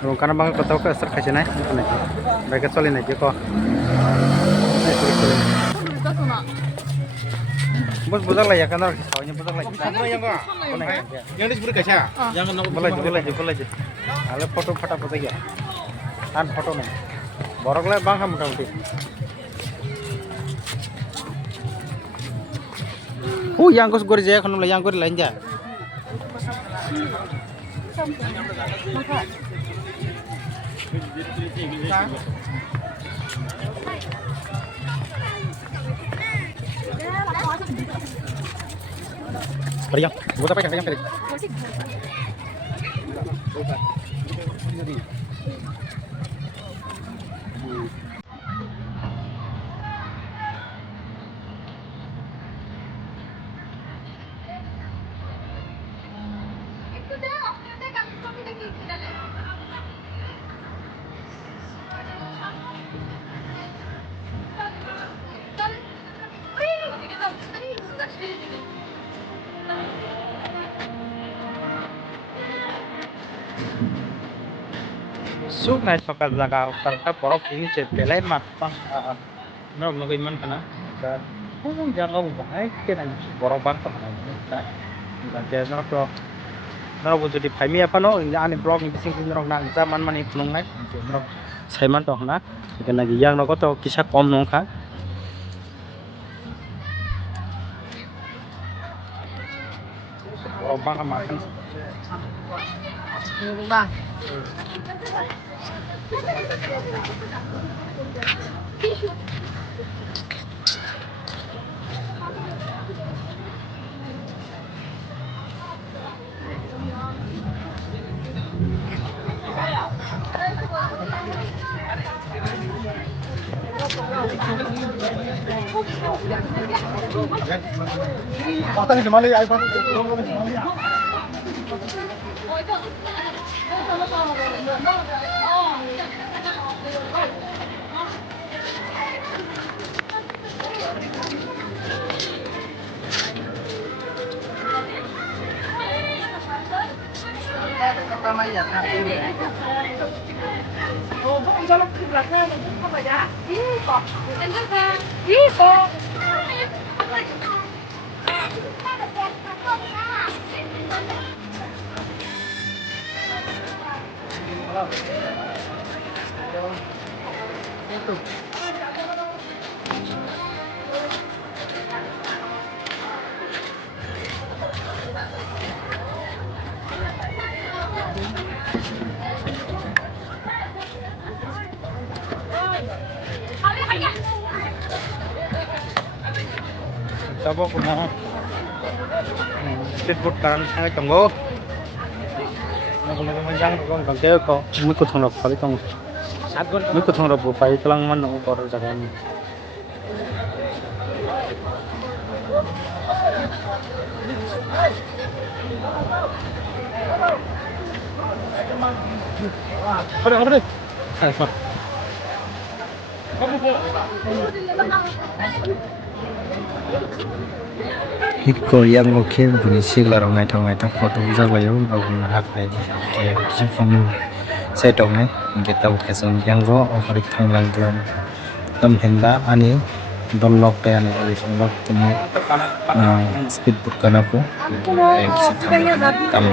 karena bang kau tahu ke ser kasih naik, mereka solin aja kok. Bos budak lah ya kan orang kisahnya budak lagi. Yang ini sebenarnya kasih, yang Boleh aja. Ada foto foto ya. Kan foto nih. Borok lah bang kamu tahu yang kau segera jaya kan yang kau lain aja. Periang, buat apa yang periang? Suốt này sau cả jaga karena borok ini cetelain matang nol nol iman kana dan jangan bahaya kena borok bang kana dan dia nol buat jadi pahami apa no ini ane blog ini sing nol nang zaman mana itu nol nol saya mantau na kena yang nol kau kisah kom nol kan borok bang makan bang. Patang di mana ya iPhone? Oh, bang, jalan ke belakang, apa ya? Iko. Itu. Coba aku mau streetfood kan saya tunggu aku mau menjang kau nggak kau kau mau ikut thong kali kau mau ikut thong bupai telang mana aku baru jaga ini apa deh Hiko yang oke bunyi sila orang ngai tang foto bisa bayar orang hak lagi jepang saya dong kita buka yang go over itu lang tam henda ani download pe ani dari download ini speedboat kan aku tam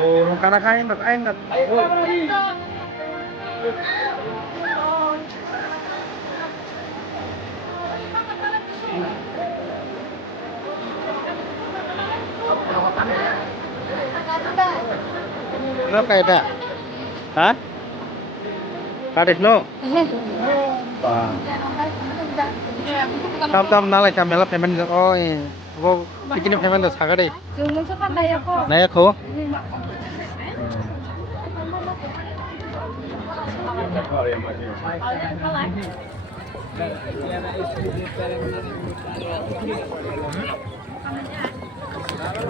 oh karena kain enggak Kenapa kayak tak? Hah? Kadis no? Tam nalai kamera payment oh वो कितने payment दस खाकर दे? नया खो?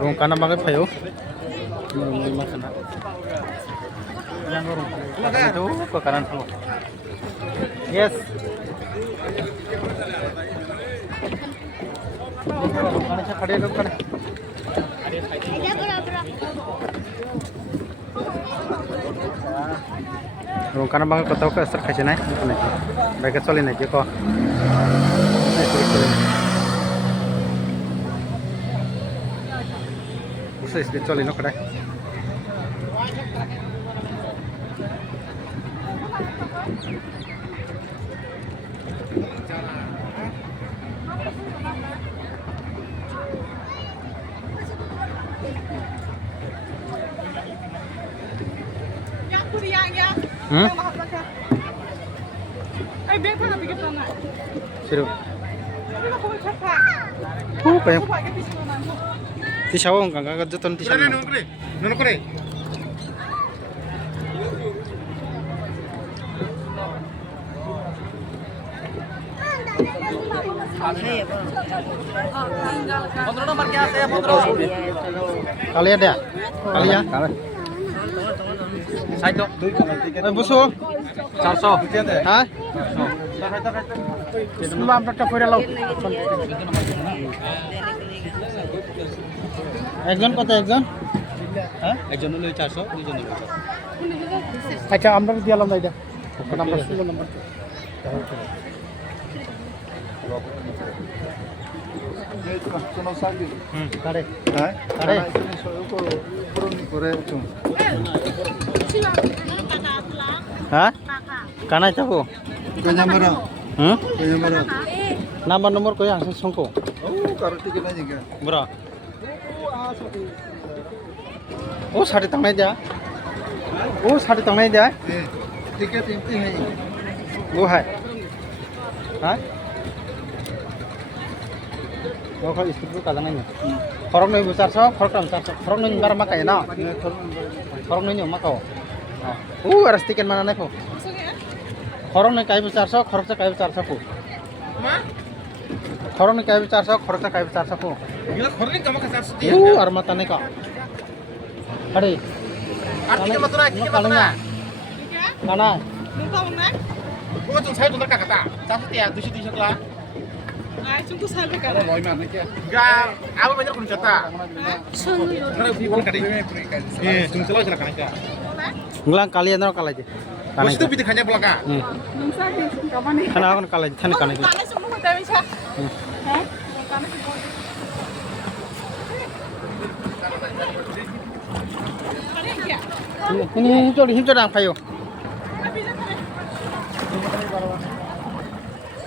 Rong kana banget payo. Makan. Yang rong. Itu ke kanan semua. Yes. Kana cha khade kana. Rong kana bang ko taw ka sar khaje nai. Baik choli nai je ko. Usa is choli no kada. Hmm? Ay, biar pa nabigit na na. Siro. Ano na kung ikapa? Kaya Ano pa ikapis mo na mo? ti sawo nganga ka joton ti sawo. Nono kore. Kali ada? Kali ya? Side busu. 400. Hah? Semua berapa pura lau? একজন কত একজন? হ্যাঁ? একজন হলো 400, দুইজন হলো 400। আচ্ছা আমরা দিলাম না এটা। কোন নাম্বার ছিল নাম্বার? কারে? হ্যাঁ? কারে? হ্যাঁ? কানাই থাকো? Kau nyamar. হুম? Kau nyamar. নাম্বার নম্বর কই আনছ সংকো? Oh, karo tiket aja kan. বড়। ও সাড়ে তাংনাই যা। ও সাড়ে তাংনাই যা। Tiket inti hai. ও হাই। হ্যাঁ? ও খালি স্কুল কাজা নাই না। খরক নই 400, খরক 400। খরক নই বার মাকায় না। খরক নই মাকাও। ও আর tiket mana নাই কো? খরক নই কাই 400, খরক কাই 400 কো। খরক নই কাই 400, খরক কাই 400 কো। Gila korni kamu ke 400. আর মাতা নাই কা। আরে Artinya maturai, tiket maturai. কানা Nung taon na? Oh, tuh saya tuh kata. 100 ya, 200 lah. Ay, sungguh sabi ka na. Enggak, aku banyak pun kata. Karena bukan kali. Tunggu selalu silakan aja. nglang kalian no kalai Bos itu pitih hanya belakang. Nung sabi, kapan eh? kana kon kalai than kana Kana sungguh mo tayo siya. Ha? Kana sungguh. Ano yan? ini hijau dang payo